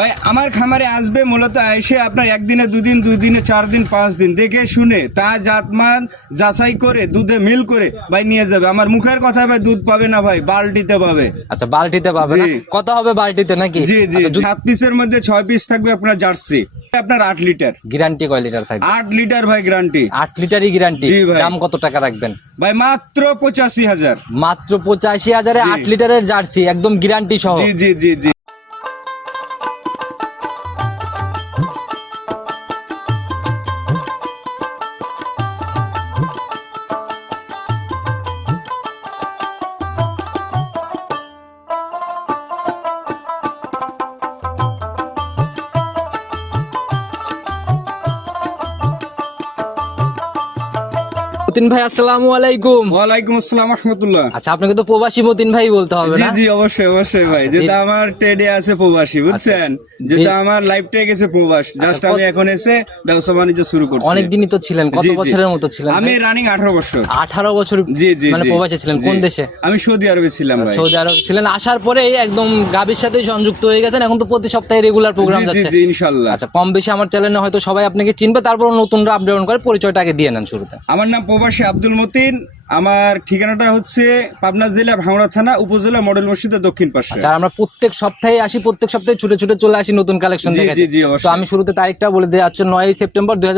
ভাই আমার খামারে আসবে মূলত এসে আপনার একদিনে দুদিন দুই দিনে চার দিন পাঁচ দিন দেখে শুনে তা জাতমান যাচাই করে দুধে মিল করে ভাই নিয়ে যাবে। আমার মুখের কথা ভাই দুধ পাবে না ভাই বালতিতে পাবে। আচ্ছা বালতিতে পাবে না? কত হবে বালতিতে নাকি? জি জি। আচ্ছা, সাত পিসের মধ্যে ছয় পিস থাকবে আপনার জার্সি। আপনার আট লিটার। গ্যারান্টি কয় লিটার থাকবে? আট লিটার ভাই গ্যারান্টি। আট লিটারই গ্যারান্টি। দাম কত টাকা রাখবেন? ভাই মাত্র পঁচাশি হাজার। মাত্র পঁচাশি হাজারে আট লিটারের জার্সি একদম গ্যারান্টি সহ। জি জি জি। মতিন ভাই আসসালামু আলাইকুম। ওয়ালাইকুম আসসালাম রহমতুল্লাহ। আচ্ছা আপনাকে তো প্রবাসী মতিন ভাই বলতে হবে জি জি অবশ্যই অবশ্যই ভাই। আচ্ছা, যেটা আমার ট্রেডে আছে প্রবাসী বুঝছেন? যেটা আমার লাইফটাই গেছে প্রবাস। জাস্ট আমি এখন এসে ব্যবসা বাণিজ্য শুরু করছি। অনেক দিনই তো ছিলেন কত। বছরের মতো ছিলেন আমি রানিং আঠারো বছর। আঠারো বছর জি জি মানে প্রবাসে ছিলেন কোন দেশে? আমি সৌদি আরবে ছিলাম ভাই। সৌদি আরব ছিলেন। আসার পরে একদম গাবির সাথে সংযুক্ত হয়ে গেছেন। এখন তো প্রতি সপ্তাহে রেগুলার প্রোগ্রাম জি জি যাচ্ছে। জি ইনশাল্লাহ আচ্ছা কম বেশি আমার চ্যানেলে হয়তো সবাই আপনাকে চিনবে। তারপর নতুনরা আপডেট করে পরিচয়টা আগে দিয়ে নেন শুরুতে। আমার নাম প্রবাসী আব্দুল মতিন আমার ঠিকানাটা হচ্ছে পাবনা জেলা ভাঙড়া থানা উপজেলা মডেল মসজিদের দক্ষিণ পাশে। আচ্ছা আর আমরা প্রত্যেক সপ্তাহে আসি প্রত্যেক সপ্তাহে ছুটে ছুটে চলে আসি নতুন কালেকশন জি, জি, জি, তো আমি শুরুতে তারিখটা বলে দিই আজকে নয়ই সেপ্টেম্বর দুই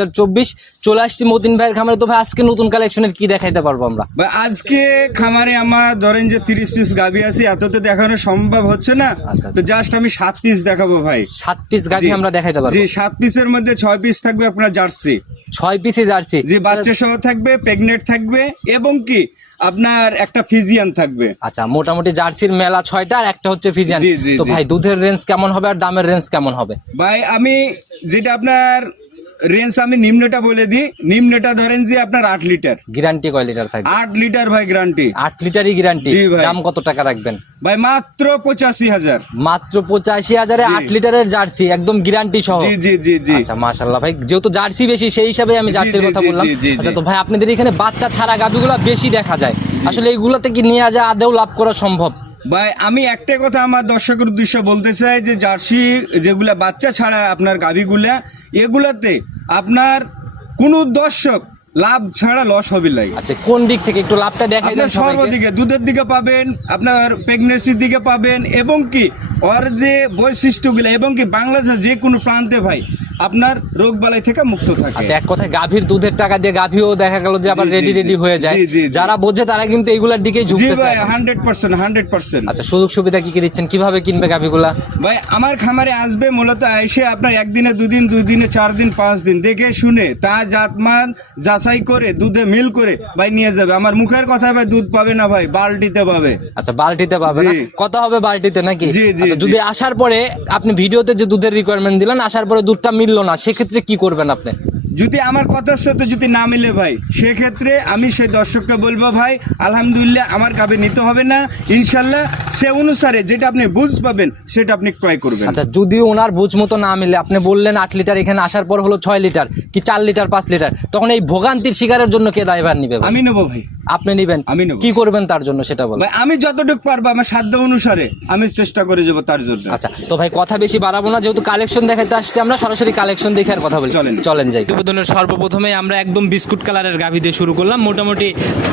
চলে আসছি মতিন ভাইয়ের খামারে। তো ভাই আজকে নতুন কালেকশনের কি দেখাইতে পারব আমরা? বা আজকে খামারে আমার ধরেন যে তিরিশ পিস গাবি আছে এত তো দেখানো সম্ভব হচ্ছে না। আচ্ছা, তো জাস্ট আমি সাত পিস দেখাবো ভাই। সাত পিস গাভি আমরা দেখাইতে পারব। জি সাত পিসের মধ্যে ছয় পিস থাকবে আপনার জার্সি। ছয় পিসে জার্সি। যে বাচ্চা সহ থাকবে প্রেগনেন্ট থাকবে এবং কি? আপনার একটা ফিজিয়ান থাকবে। আচ্ছা মোটামুটি জার্সির মেলা ছয়টা আর একটা হচ্ছে ফিজিয়ান তো ভাই দুধের রেঞ্জ কেমন হবে আর দামের রেঞ্জ কেমন হবে? ভাই আমি যেটা আপনার রেঞ্জ আমি নিম্নটা বলে দিই। নিম্নটা ধরেন যে আপনার আট লিটার গ্যারান্টি কয় লিটার থাকবে? আট লিটার ভাই গ্যারান্টি আট লিটারই গ্যারান্টি ভাই। দাম কত টাকা রাখবেন? ভাই মাত্র পঁচাশি হাজার। মাত্র পঁচাশি হাজারে আট লিটারের জার্সি একদম গ্যারান্টি সহ। জি জি জি জি। আচ্ছা মাশাল্লাহ ভাই যেহেতু জার্সি বেশি সেই হিসাবে আমি জার্সির কথা বললাম। আচ্ছা তো ভাই আপনাদের এখানে বাচ্চা ছাড়া গাভিগুলো বেশি দেখা যায়। আসলে এইগুলোতে কি নিয়ে যা আদেও লাভ করা সম্ভব? ভাই আমি একটা কথা আমার দর্শকের উদ্দেশ্য বলতে চাই যে জার্সি যেগুলা বাচ্চা ছাড়া আপনার গাভিগুলা এগুলাতে আপনার কোন দর্শক লাভ ছাড়া লস হবে লাই আচ্ছা কোন দিক থেকে একটু লাভটা দেখাই দেন সর্বদিকে দুধের দিকে পাবেন আপনার প্রেগনেন্সির দিকে পাবেন এবং কি ওর যে বৈশিষ্ট্যগুলো এবং কি বাংলাদেশের যে কোনো প্রান্তে ভাই আপনার রোগ বালাই থেকে মুক্ত থাকে। আচ্ছা এক কথায় গাভীর দুধের টাকা দিয়ে গাভীও দেখা গেল যে আবার রেডি রেডি হয়ে যায়। যারা বোঝে তারা কিন্তু এইগুলার দিকেই জি ঝুঁকতেছে। ভাই এখন। হান্ড্রেড পার্সেন্ট হান্ড্রেড পার্সেন্ট আচ্ছা সুযোগ সুবিধা কি কি দিচ্ছেন? কীভাবে কিনবে গাভীগুলা? ভাই আমার খামারে আসবে মূলত এসে আপনার একদিনে দুদিন দুই দিনে চার দিন পাঁচ দিন দেখে শুনে তা জাতমান যাচাই করে দুধে মিল করে ভাই নিয়ে যাবে। আমার মুখের কথা ভাই দুধ পাবে না ভাই বালতিতে পাবে। আচ্ছা বালতিতে পাবে না। কত হবে বালতিতে নাকি? জি, জি, আচ্ছা, যদি আসার পরে আপনি ভিডিওতে যে দুধের রিকোয়ারমেন্ট দিলেন আসার পরে দুধটা মিললো না সেক্ষেত্রে কি করবেন আপনি? যদি আমার কথার সাথে যদি না মিলে ভাই সেক্ষেত্রে আমি সেই দর্শককে বলব ভাই আলহামদুলিল্লাহ আমার কাবে নিতে হবে না। ইনশাল্লাহ সে অনুসারে যেটা আপনি বুঝ পাবেন সেটা আপনি ক্রয় করবেন। আচ্ছা যদি ওনার বুঝ মতো না মিলে আপনি বললেন আট লিটার এখানে আসার পর হলো ছয় লিটার কি চার লিটার পাঁচ লিটার তখন এই ভোগান্তির শিকারের জন্য কে দায়ভার নিবে আমি নেব ভাই। আপনি নিবেন? আমি নেব। কি করবেন তার জন্য সেটা বলেন ভাই আমি যতটুকু পারব আমার সাধ্য অনুসারে আমি চেষ্টা করে যাব তার জন্য। আচ্ছা তো ভাই কথা বেশি বাড়াবো না যেহেতু কালেকশন দেখাতে আসছি আমরা সরাসরি কালেকশন দেখে আর কথা বলি। চলেন। চলেন যাই। উদ্বোধনের সর্বপ্রথমে আমরা একদম বিস্কুট কালারের গাভি দিয়ে শুরু করলাম। মোটামুটি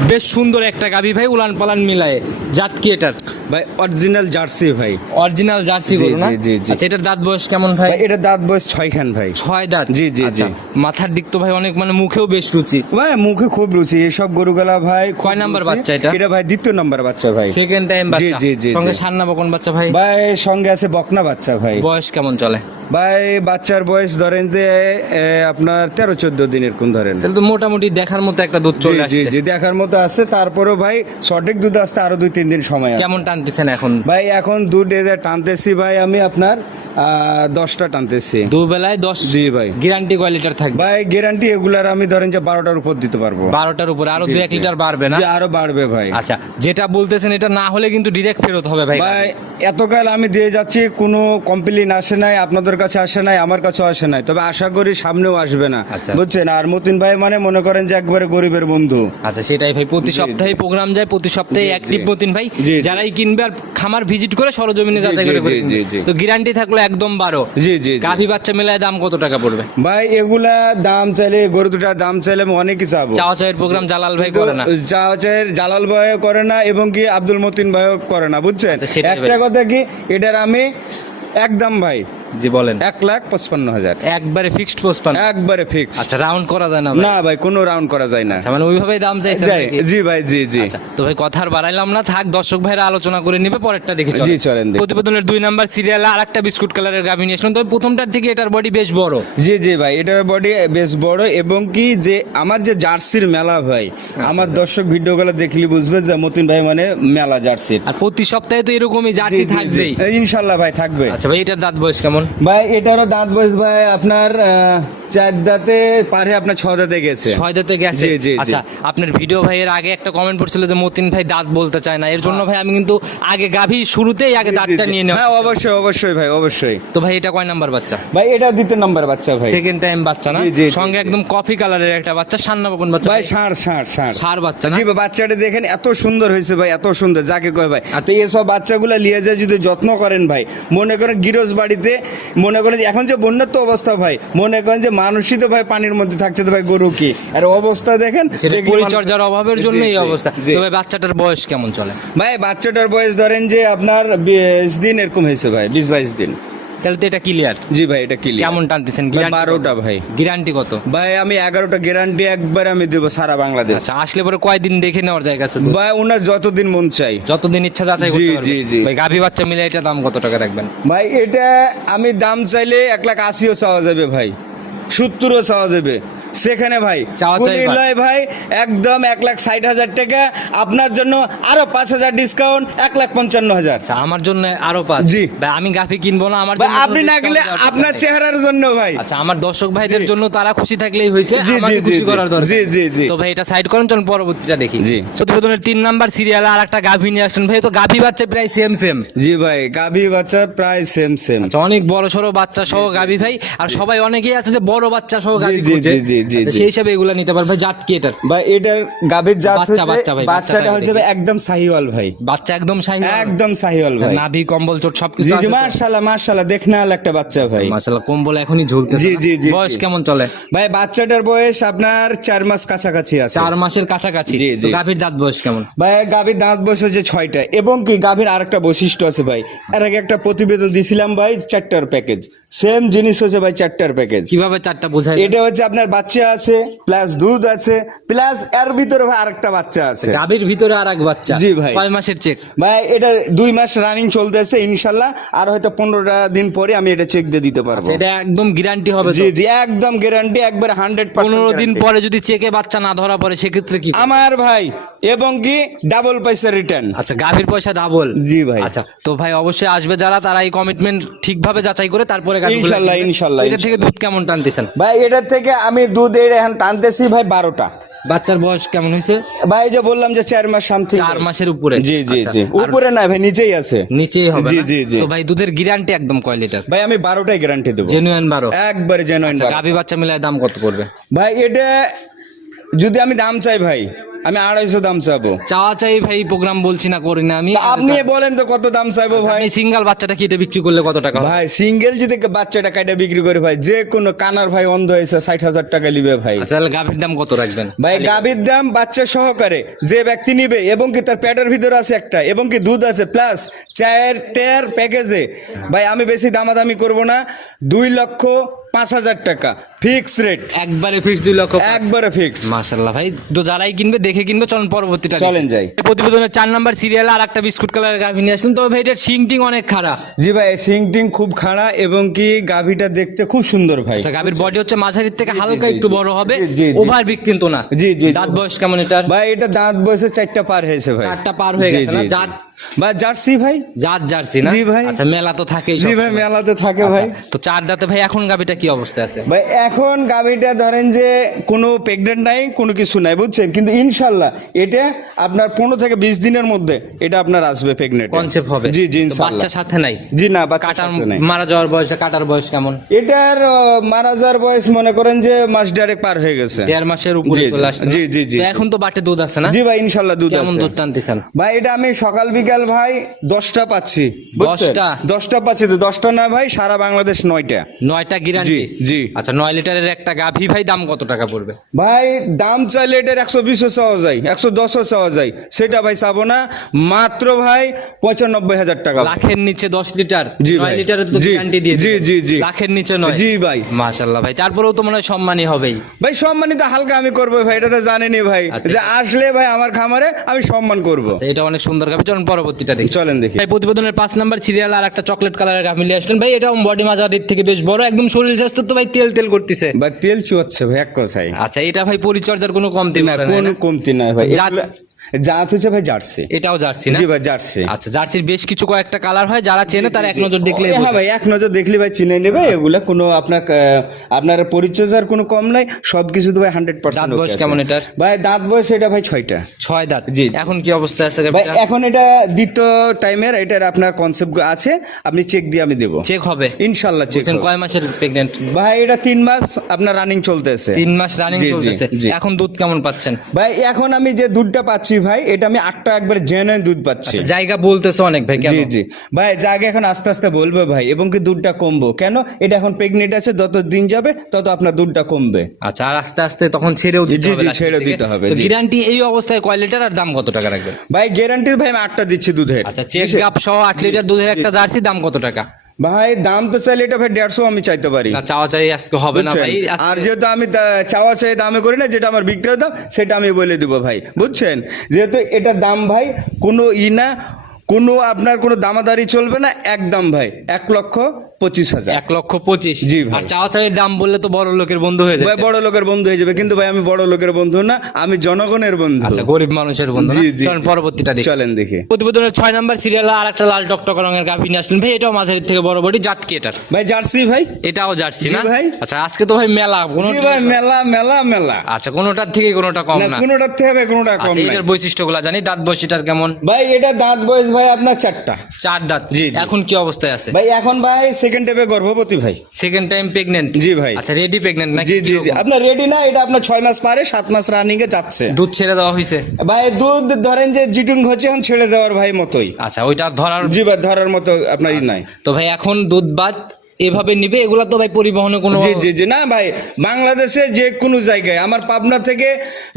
বেশ সুন্দর একটা গাভি ভাই, উলান পালান মিলায়ে। জাত কি এটার? ভাই অরিজিনাল জার্সি ভাই। অরিজিনাল জার্সি জি, গরু না? জি, জি, জি। আচ্ছা এটার দাঁত বয়স কেমন ভাই? এটা দাঁত বয়স ছয় খান ভাই। ছয় দাঁত? জি, জি, আচ্ছা, জি। মাথার দিক তো ভাই অনেক মানে মুখেও বেশ রুচি। ভাই মুখে খুব রুচি। এসব গরুগুলা ভাই কয় নাম্বার বাচ্চা এটা? এটা ভাই দ্বিতীয় নাম্বার বাচ্চা ভাই। সেকেন্ড টাইম বাচ্চা। জি, জি, সঙ্গে সান্না বকন বাচ্চা ভাই। ভাই সঙ্গে আছে বকনা বাচ্চা ভাই। বয়স কেমন চলে? ভাই বাচ্চার বয়স ধরেন যে আপনার তেরো চোদ্দ দিনের কোন ধরেন। তাহলে তো মোটামুটি দেখার মতো একটা দুধ চলে জি জি দেখার মতো আছে। তারপরেও ভাই সঠিক দুধ আসতে আরও দুই তিন দিন সময় আছে। কেমন টানতেছেন এখন? ভাই এখন দুধ এদের টানতেছি ভাই আমি আপনার দশটা টানতেছি। দুবেলায় দশ জি ভাই। গ্যারান্টি কয় লিটার থাকবে? ভাই গ্যারান্টি এগুলার আমি ধরেন যে বারোটার উপর দিতে পারব। বারোটার উপরে আরও দু এক লিটার বাড়বে না? আরও বাড়বে ভাই। আচ্ছা যেটা বলতেছেন এটা না হলে কিন্তু ডিরেক্ট ফেরত হবে ভাই। ভাই এতকাল আমি দিয়ে যাচ্ছি কোনো কমপ্লেন আসে নাই আপনাদের কাছে আসে নাই আমার কাছে আসে নাই। তবে আশা করি সামনেও আসবে না। আচ্ছা। বুঝছেন? আর মতিন ভাই মানে মনে করেন যে একবারে গরিবের বন্ধু। আচ্ছা সেটাই ভাই প্রতি সপ্তাহে প্রোগ্রাম যায় প্রতি সপ্তাহে জি। মতিন ভাই। যারাই জি। কিনবে আর খামার ভিজিট করে সরজমিনে যাচাই করে করে জি, জি, জি। তো গ্যারান্টি থাকল একদম বারো। জি জি জি। গাভী বাচ্চা মেলায় দাম কত টাকা পড়বে? ভাই এগুলা দাম চাইলে গরু দুটার দাম চাইলে আমি অনেকই চাবো। চাওয়া চায়ের প্রোগ্রাম জালাল ভাই করে না? চাওয়াচের জালাল ভাইও করে না এবং কি আব্দুল মতিন ভাইও করে না বুঝছেন? আচ্ছা, সেটাই একটা কথা কি এটার আমি একদম ভাই জি বলেন। এক লাখ পঁচপান্ন হাজার। একবারে ফিক্সড পান। একবারে ফিক্স আচ্ছা রাউন্ড করা যায় না ভাই? না ভাই কোনো রাউন্ড করা যায় না। আচ্ছা মানে ওইভাবেই দাম নাকি? জি ভাই জি জি। আচ্ছা তো ভাই কথা আর বাড়াইলাম না। থাক দর্শক ভাইরা আলোচনা করে নিবে পরেরটা দেখে জি, চলেন প্রতিবেদনের দুই নাম্বার সিরিয়ালে আর একটা বিস্কুট কালারের গাভী নিয়ে আসলাম। তবে প্রথমটার থেকে এটার বডি বেশ বড়। জি জি ভাই এটার বডি বেশ বড় এবং কি যে আমার যে জার্সির মেলা ভাই আমার দর্শক ভিডিও ভিডিওগুলো দেখলি বুঝবে যে মতিন ভাই মানে মেলা জার্সির। আর প্রতি সপ্তাহে তো এরকমই জার্সি থাকবেই। ইনশাল্লাহ ভাই থাকবে। আচ্ছা ভাই এটার দাঁত বয়স কেমন? ভাই এটারও দাঁত বয়স ভাই আপনার চার দাঁতে পারে আপনার ছয় দাঁতে গেছে। ছয় দাঁতে গেছে। আচ্ছা আপনার ভিডিও ভাই এর আগে একটা কমেন্ট পড়ছিল যে মতিন ভাই দাঁত বলতে চায় না। এর জন্য ভাই আমি কিন্তু আগে গাভী শুরুতেই আগে দাঁতটা নিয়ে নেওয়া হ্যাঁ অবশ্যই অবশ্যই ভাই অবশ্যই। তো ভাই এটা কয় নাম্বার বাচ্চা? ভাই এটা দ্বিতীয় নাম্বার বাচ্চা ভাই। সেকেন্ড টাইম বাচ্চা না? সঙ্গে একদম কফি কালারের একটা বাচ্চা সান্না কোন বাচ্চা ভাই সার সার ষাঁড় সার বাচ্চা জি বাচ্চাটা দেখেন এত সুন্দর হয়েছে ভাই এত সুন্দর যাকে কয় ভাই। আর তো এসব বাচ্চাগুলো নিয়ে যায় যদি যত্ন করেন ভাই মনে করেন গিরস বাড়িতে মনে করেন যে এখন যে বন্যার তো অবস্থা ভাই মনে করেন যে মানুষই তো ভাই পানির মধ্যে থাকছে তো ভাই গরু কি? আর অবস্থা দেখেন পরিচর্যার অভাবের জন্য এই অবস্থা। তো তবে বাচ্চাটার বয়স কেমন চলে? ভাই বাচ্চাটার বয়স ধরেন যে আপনার বিশ দিন এরকম হয়েছে ভাই বিশ বাইশ দিন। তাহলে তো এটা ক্লিয়ার জি ভাই এটা কি কেমন টানতেছেন? বারোটা ভাই। গ্যারান্টি কত? ভাই আমি এগারোটা গ্যারান্টি একবার আমি দেবো সারা বাংলাদেশ। আচ্ছা আসলে পরে কয়দিন দেখে নেওয়ার জায়গা আছে ভাই ওনার যতদিন মন চাই। যতদিন ইচ্ছা যাচাই জি, জি, জি। ভাই গাভী বাচ্চা মিলে এটা দাম কত টাকা রাখবেন? ভাই এটা আমি দাম চাইলে এক লাখ আশিও চাওয়া যাবে ভাই। সত্তরও চাওয়া যাবে। সেখানে ভাই। চাওয়া চাই ভাই। একদম এক লাখ ষাট হাজার টাকা। আপনার জন্য আরও পাঁচ হাজার ডিসকাউন্ট এক লাখ পঞ্চান্ন হাজার। আচ্ছা আমার জন্য আরও পাঁচ। জি। ভাই আমি গাফি কিনবো না আমার আপনি না গেলে আপনার চেহারার জন্য ভাই। আচ্ছা আমার দর্শক ভাইদের জন্য তারা খুশি থাকলেই হয়েছে আমাকে খুশি করার দরকার জি, জি, জি। তো ভাই এটা সাইড করেন চলুন পরবর্তীটা দেখি। জি। প্রতিবেদনের তিন নাম্বার সিরিয়ালে আর একটা গাভী নিয়ে আসছেন। ভাই তো গাভী বাচ্চা প্রায় সেম সেম জি ভাই গাভী বাচ্চা প্রায় সেম সেম আচ্ছা অনেক বড় সড়ো বাচ্চা সহ গাভী ভাই আর সবাই অনেকেই আছে যে বড় বাচ্চা সহ গাভী জি, জি, জি, জি, আচ্ছা, সেই হিসাবে এগুলা নিতে পারবে জাত কি এটার। ভাই এটার গাভীর জাত বাচ্চা, ভাই, বাচ্চাটা হচ্ছে একদম সাহিওয়াল ভাই। বাচ্চা একদম শাহী একদম সাহিওয়াল ভাই। নাভি কম্বল চোট সবকিছু জি তো? মার্শাল্লাহ মার্শাল্লাহ দেখনাল একটা বাচ্চা ভাই। মাশাআল্লাহ কম্বল এখনই ঝুলতেছে জি, জি, জি, বয়স কেমন চলে? ভাই বাচ্চাটার বয়স আপনার চার মাস কাছাকাছি আছে। চার মাসের কাছাকাছি। তো গাভীর দাঁত বয়স কেমন? ভাই গাভীর দাঁত বয়স হচ্ছে ছয়টা। এবং কি গাভীর আরেকটা বৈশিষ্ট্য আছে ভাই। এর আগে একটা প্রতিবেদন দিছিলাম ভাই চারটার প্যাকেজ। সেম জিনিস হচ্ছে ভাই চারটার প্যাকেজ কীভাবে চারটা বোঝায় এটা হচ্ছে আপনার বাচ্চা আছে প্লাস দুধ আছে প্লাস এর ভিতরে ভাই আরেকটা বাচ্চা আছে। গাভীর ভিতরে আর এক বাচ্চা। জি ভাই। কয় মাসের চেক ভাই এটা দুই মাস রানিং চলতেছে ইনশাল্লাহ আর হয়তো পনেরোটা দিন পরে আমি এটা চেক দিয়ে দিতে পারব। আচ্ছা, এটা একদম গ্যারান্টি হবে জি জি একদম গ্যারান্টি একবার হান্ড্রেড পনেরো দিন পরে যদি চেকে বাচ্চা না ধরা পড়ে সেক্ষেত্রে কি? আমার ভাই এবং কি ডাবল পয়সা রিটার্ন আচ্ছা গাভীর পয়সা ডাবল জি ভাই। আচ্ছা তো ভাই অবশ্যই আসবে যারা তারা এই কমিটমেন্ট ঠিকভাবে যাচাই করে তারপরে ইনশাল্লাহ, এটা থেকে দুধ কেমন টানতেছেন? ভাই এটার থেকে আমি দুধ এর এখন টানতেছি ভাই বারোটা। বাচ্চার বয়স কেমন হয়েছে? ভাই যে বললাম যে চার মাস সামথিং চার মাসের উপরে? জি জি আচ্ছা, জি। উপরে না ভাই নিচেই আছে। নিচেই হবে জি, জি, জি। তো ভাই দুধের গ্যারান্টি একদম কয় লিটার ভাই আমি বারোটাই গ্যারান্টি দেবো। জেনুইন বারো? একবারে জেনুইন গাভী বাচ্চা মিলায় দাম কত পড়বে? ভাই এটা যদি আমি দাম চাই ভাই আমি আড়াইশো দাম চাবো। চাওয়া চাই ভাই প্রোগ্রাম বলছি না করি না। আমি আপনি বলেন তো কত দাম চাইব ভাই? সিঙ্গেল বাচ্চাটা কেটে বিক্রি করলে কত টাকা ভাই সিঙ্গেল যদি বাচ্চাটা কাটা বিক্রি করে ভাই যে কোনো কানার ভাই অন্ধ হয়েছে ষাট হাজার টাকা নিবে ভাই। আচ্ছা তাহলে গাভীর দাম কত রাখবেন? ভাই গাভীর দাম বাচ্চা সহকারে যে ব্যক্তি নিবে এবং কি তার পেটের ভিতরে আছে একটা এবং কি দুধ আছে প্লাস চায়ের টেয়ার প্যাকেজে ভাই আমি বেশি দামাদামি করব না দুই লক্ষ পাঁচ হাজার টাকা। Fix rate. একবারে ফিক্স দুই লক্ষ একবারে ফিক্স। মাশাল্লাহ ভাই তো যারাই কিনবে দেখে কিনবে চলুন পরবর্তীটা চলেন যাই। প্রতিবেদনের চার নাম্বার সিরিয়ালে আর একটা বিস্কুট কালারের গাভী নিয়ে আসলেন তবে ভাই এটার শিং টিং অনেক খারাপ জি ভাই সিং টিং খুব খাড়া এবং কি গাভীটা দেখতে খুব সুন্দর ভাই। আচ্ছা গাভীর বডি হচ্ছে মাঝারির থেকে হালকা একটু বড় হবে। ওভার বিগ কিন্তু না। জি, জি। দাঁত বয়স কেমন এটা ভাই এটা দাঁত বয়সে চারটা পার হয়েছে ভাই। চারটা পার হয়ে গেছে। দাঁত বা জার্সি ভাই? জাত জার্সি না? জি ভাই। আচ্ছা মেলা তো থাকেই জি ভাই সবসময়। মেলাতে থাকে ভাই। আচ্ছা, তো চার দাঁতে ভাই এখন গাবিটা কি অবস্থায় আছে? ভাই এখন গাবিটা ধরেন যে কোনো প্রেগনেন্ট নাই কোনো কিছু নাই বুঝছেন? কিন্তু ইনশাল্লাহ এটা আপনার পনেরো থেকে বিশ দিনের মধ্যে এটা আপনার আসবে প্রেগনেন্ট কনসেপ্ট হবে। জি জি ইনশাল্লাহ বাচ্চা সাথে নাই? জি না বাচ্চা কাটার মারা যাওয়ার বয়স কাটার বয়স কেমন? এটার মারা যাওয়ার বয়স মনে করেন যে মাস ডাইরেক পার হয়ে গেছে। দেড় মাসের উপরে চলে আসছে জি, জি, জি। এখন তো বাটে দুধ আছে না? জি ভাই ইনশাল্লাহ দুধ কেমন আছে। দুধ টানতেছেন? ভাই এটা আমি সকাল বিকাল ভাই দশটা পাচ্ছি দশটা? দশটা পাচ্ছি তো দশটা না ভাই সারা বাংলাদেশ নয়টা। নয়টা গিরান্টি জি। আচ্ছা নয় লিটারের একটা গাভী ভাই দাম কত টাকা পড়বে? ভাই দাম চাইলে এটার একশো বিশও চাওয়া যায় একশো দশও চাওয়া যায়। সেটা ভাই চাবো না মাত্র ভাই পঁচানব্বই হাজার টাকা। লাখের নিচে দশ লিটার? জি নয়। লিটারের তো গ্যারান্টি দিয়ে জি, জি, জি। লাখের নিচে নয়? জি ভাই। মাশাল্লাহ ভাই তারপরেও তো মনে হয় সম্মানই হবেই। ভাই সম্মানিত হালকা আমি করব ভাই এটা তো জানেনি ভাই। আচ্ছা। যে আসলে ভাই আমার খামারে আমি সম্মান করব। আচ্ছা, এটা অনেক সুন্দর গাভী চলুন পরবর্তীটা দেখি। চলেন দেখি। ভাই প্রতিবেদনের পাঁচ নাম্বার সিরিয়াল আর একটা চকলেট কালারের গাভী নিয়ে আসলেন। ভাই এটাও বডি মাজার দিক থেকে বেশ বড় একদম শরীর স্বাস্থ্য তো ভাই তেল তেল করতেছে। ভাই তেল চুয়াচ্ছে ভাই এক কথাই আচ্ছা এটা ভাই পরিচর্যার কোনো কমতি না কোনো? কমতি নাই ভাই। জাত- হচ্ছে ভাই জার্সি। এটাও জার্সি না? জি ভাই জার্সি। আচ্ছা জার্সির বেশ কিছু কয়েকটা কালার হয় যারা চেনে তারা এক নজর দেখলে হ্যাঁ ভাই এক নজর দেখলে ভাই চিনে নেবে এগুলা কোনো আপনার আপনার পরিচর্যার কোনো কম নাই সবকিছু তো ভাই হান্ড্রেড দাঁত বয়স কেমন এটার? ভাই দাঁত বয়স এটা ভাই ছয়টা। ছয় দাঁত। জি। এখন কি অবস্থায় আছে ভাই এখন এটা দ্বিতীয় টাইমের এটার আপনার কনসেপ্ট আছে আপনি চেক দিয়ে আমি দেবো। চেক হবে? ইনশাল্লাহ চেক কয় মাসের প্রেগনেন্ট ভাই এটা তিন মাস আপনার রানিং চলতেছে। তিন মাস রানিং চলতেছে। এখন দুধ কেমন পাচ্ছেন? ভাই এখন আমি যে দুধটা পাচ্ছি ভাই এটা আমি আটটা একবার জেনুইন দুধ পাচ্ছি। আচ্ছা, জায়গা বলতেছে অনেক ভাই জি জি। ভাই জায়গা এখন আস্তে আস্তে বলবে ভাই এবং কি দুধটা কমবো। কেন? এটা এখন প্রেগনেন্ট আছে যত দিন যাবে তত আপনার দুধটা কমবে। আচ্ছা আর আস্তে আস্তে তখন ছেড়েও দিতে জি, হবে জি, লাস্টের ছেড়েও দিতে হবে, তো জি। গ্যারান্টি এই অবস্থায় কয় লিটার আর দাম কত টাকা রাখবেন? ভাই গ্যারান্টি ভাই আমি আটটা দিচ্ছি দুধের। আচ্ছা চেক গাপ সহ আট লিটার দুধের একটা জার্সি দাম কত টাকা? ভাই দাম তো চাইলে এটা ভাই দেড়শো আমি চাইতে পারি। না চাওয়া চাই আজকে হবে না ভাই আর যেহেতু আমি চাওয়া চাই দামে করি না যেটা আমার বিক্রয় দাম সেটা আমি বলে দিব ভাই বুঝছেন? যেহেতু এটা দাম ভাই কোনো ই না কোনো আপনার কোনো দামাদারি চলবে না একদম ভাই এক লক্ষ পঁচিশ হাজার। এক লক্ষ পঁচিশ? জি আর চাওয়া চাইয়ের দাম বললে তো বড় লোকের বন্ধু হয়ে ভাই যায় বড় লোকের বন্ধু হয়ে যাবে কিন্তু ভাই আমি বড় লোকের বন্ধু না আমি জনগণের বন্ধু। আচ্ছা গরিব মানুষের বন্ধু জি, জি। চলেন পরবর্তীটা দেখি। চলেন দেখি। প্রতিবেদনের ছয় নাম্বার সিরিয়াল আর একটা লাল টকটক রঙের গাভী নিয়ে আসলেন। ভাই এটাও মাঝারি থেকে বড় বডি জাত কি এটার। ভাই জার্সি ভাই? এটাও জার্সি না? ভাই। আচ্ছা আজকে তো ভাই মেলা কোনো ভাই মেলা মেলা মেলা। আচ্ছা কোনোটার থেকে কোনোটা কম না না? কোনোটার থেকে হবে কোনোটা কম আচ্ছা নাই। এটার বৈশিষ্ট্যগুলো জানি দাঁত বয়সীটার কেমন? ভাই এটা দাঁত বয়স ভাই আপনার চারটা। চার দাঁত। জি। এখন কি অবস্থায় আছে? ভাই এখন ভাই সেকেন্ড টাইমে গর্ভবতী ভাই। সেকেন্ড টাইম প্রেগনেন্ট জি ভাই। আচ্ছা রেডি প্রেগনেন্ট না জি জি জি। আপনার রেডি না এটা আপনার ছয় মাস পারে সাত মাস রানিং এ যাচ্ছে। দুধ ছেড়ে দেওয়া হয়েছে ভাই দুধ ধরেন যে জিটুন ঘচে এখন ছেড়ে দেওয়ার ভাই মতোই। আচ্ছা ওইটা ধরার জি ভাই ধরার মতো আপনার নাই। তো ভাই এখন দুধ বাদ এভাবে নিবে এগুলা তো ভাই পরিবহনে কোনো জি জি জি। না ভাই বাংলাদেশে যে কোনো জায়গায় আমার পাবনা থেকে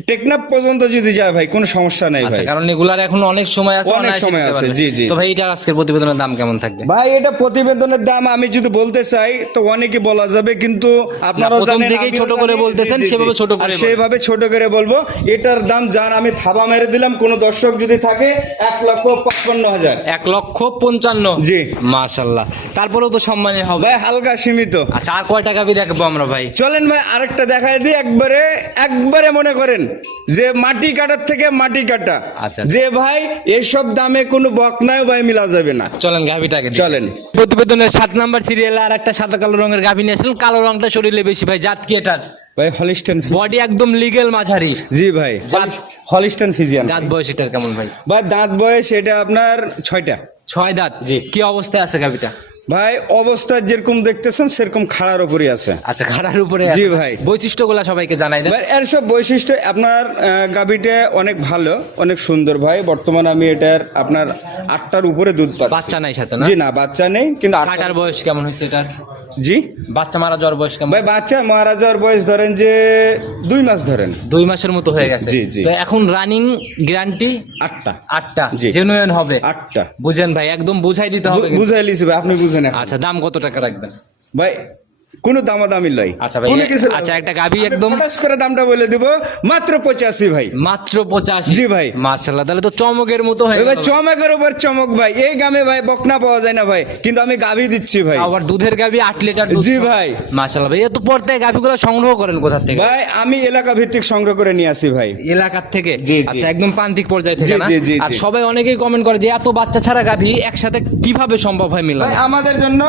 টেকনাফ পর্যন্ত যদি যায় ভাই কোনো সমস্যা নাই আচ্ছা ভাই। কারণ এগুলার এখন অনেক সময় আছে অনেক সময় আছে, জি, জি। তো ভাই এটার আজকের প্রতিবেদনের দাম কেমন থাকবে? ভাই এটা প্রতিবেদনের দাম আমি যদি বলতে চাই তো অনেকে বলা যাবে কিন্তু প্রথম জানেন থেকেই ছোট করে। বলতেছেন। সেভাবে ছোট করে সেভাবে ছোট করে বলব এটার দাম যান আমি থাবা মেরে দিলাম কোনো দর্শক যদি থাকে এক লক্ষ পঁচপান্ন হাজার। এক লক্ষ পঞ্চান্ন। জি। মাশাল্লাহ। তারপরেও তো সম্মানী হবে। ভাই হালকা সীমিত। আচ্ছা আর কয় টাকা বি দেখব আমরা ভাই? চলেন ভাই আরেকটা দেখায় দিই। একবারে একবারে মনে করেন যে মাটি কাটার থেকে মাটি কাটা। আচ্ছা। যে ভাই এসব দামে কোনো বকনায় ভাই মিলা যাবে না। চলেন গাভিটাকে চলেন। প্রতিবেদনের সাত নাম্বার সিরিয়ালে আর একটা সাদা কালো রঙের গাভি নিয়ে আসলেন কালো রংটা শরীরে বেশি ভাই জাত কি এটার? ভাই হলিস্টেন বডি একদম লিগেল মাঝারি। জি ভাই হলিস্টেন ফিজিয়ান দাঁত বয়স এটার কেমন ভাই? ভাই দাঁত বয়স এটা আপনার ছয়টা। ছয় দাঁত? জি। কি অবস্থায় আছে গাভিটা? ভাই অবস্থা যেরকম দেখতেছেন সেরকম খাড়ার উপরই আছে। আচ্ছা খাড়ার উপরে জি। ভাই। বৈশিষ্ট্যগুলা সবাইকে জানাই দেন। ভাই এর সব বৈশিষ্ট্য আপনার গাভীটা অনেক ভালো অনেক সুন্দর ভাই। বর্তমান আমি এটার আপনার আটটার উপরে দুধ পাচ্ছি। বাচ্চা নাই সাথে না? জি না বাচ্চা নেই কিন্তু আটটার- বয়স কেমন হয়েছে এটার? জি? বাচ্চা মারা যাওয়ার বয়স কেমন? ভাই বাচ্চা মহারাজার বয়স ধরেন যে দুই মাস ধরেন। দুই মাসের মতো হয়ে গেছে। জি, জি। তো এখন রানিং গ্যারান্টি আটটা। আটটা। জি। জেনুইন হবে। আটটা। বুঝেন ভাই একদম বুঝাই দিতে হবে বুঝাই লিছি ভাই আপনি বুঝেন। আচ্ছা দাম কত টাকা রাখবেন ভাই কোনো দামাদামি লয় আচ্ছা ভাই, আচ্ছা, একটা আমি একদম- পটাশ করে দামটা বলে দিব মাত্র পঁচাশি ভাই। মাত্র পঁচাশি। জি ভাই। মার্শাল্লাহ তাহলে তো চমকের মতো হয়ে এবার চমকের উপর চমক ভাই। এই গ্রামে ভাই বকনা পাওয়া যায় না ভাই কিন্তু আমি গাভী দিচ্ছি ভাই। আবার দুধের গাভী আট লিটার জি ভাই। মার্শাল্লাহ ভাই এত পর্দায় গাভীগুলো সংগ্রহ করেন কোথা থেকে? ভাই আমি এলাকা ভিত্তিক সংগ্রহ করে নিয়ে আসি ভাই। এলাকার থেকে? জি। আচ্ছা একদম প্রান্তিক পর্যায় থেকে না? আর সবাই অনেকেই কমেন্ট করে যে এত বাচ্চা ছাড়া গাভী একসাথে কীভাবে সম্ভব হয় মিলানো? ভাই আমাদের জন্য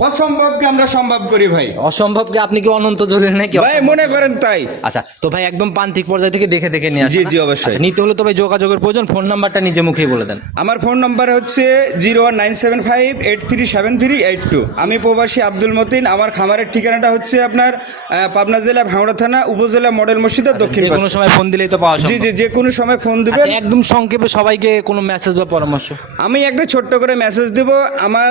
অসম্ভবকে আমরা সম্ভব করি ভাই। অসম্ভবকে আপনি কি অনন্ত জলিল নাকি? ভাই মনে করেন তাই। আচ্ছা তো ভাই একদম প্রান্তিক পর্যায় থেকে দেখে দেখে নিয়ে জি, জি, অবশ্যই। আচ্ছা, নিতে হলে তো ভাই যোগাযোগের প্রয়োজন ফোন নাম্বারটা নিজে মুখেই বলে দেন। আমার ফোন নাম্বার হচ্ছে zero one nine seven five eight three seven three eight two. আমি প্রবাসী আব্দুল মতিন আমার খামারের ঠিকানাটা হচ্ছে আপনার পাবনা জেলা ভাঙড়া থানা উপজেলা মডেল মসজিদের দক্ষিণ যে কোনো সময় ফোন দিলেই তো পাওয়া জি জি যে কোনো সময় ফোন দিবেন। আচ্ছা, একদম সংক্ষেপে সবাইকে কোনো মেসেজ বা পরামর্শ? আমি একটা ছোট্ট করে মেসেজ দেব। আমার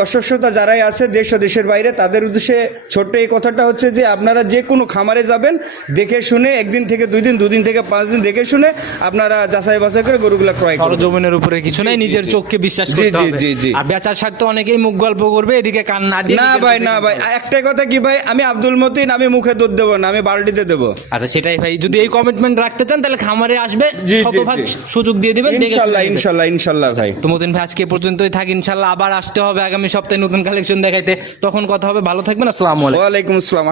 দর্শক শ্রোতা যারাই আছে দেশ ও দেশের বাইরে তাদের উদ্দেশ্যে ছোট্ট এই কথাটা হচ্ছে যে আপনারা যে কোনো খামারে যাবেন দেখে শুনে একদিন থেকে দুই দিন দুদিন থেকে পাঁচ দিন দেখে শুনে আপনারা যাচাই বাছাই করে গরুগুলা ক্রয় করবেন সরজমিনের উপরে কিছু নাই নিজের চোখকে বিশ্বাস করতে হবে। জি, জি। আর বেচার স্বার্থে অনেকেই মুখ গল্প করবে এদিকে কান না দিয়ে না ভাই না ভাই। একটাই কথা কি ভাই আমি আব্দুল মতিন আমি মুখে দুধ দেবো না আমি বালতিতে দেবো। আচ্ছা সেটাই ভাই। যদি এই কমিটমেন্ট রাখতে চান তাহলে খামারে আসবে শতভাগ সুযোগ দিয়ে দিবেন ইনশাল্লাহ ইনশাল্লাহ ইনশাল্লাহ ভাই। তো মতিন ভাই আজকে পর্যন্তই থাক ইনশাল্লাহ আবার আসতে হবে আগামী সপ্তাহে নতুন কালেকশন দেখাইতে। তখন কথা হবে ভালো থাকবেন আসসালামু আলাইকুম। আসসালাম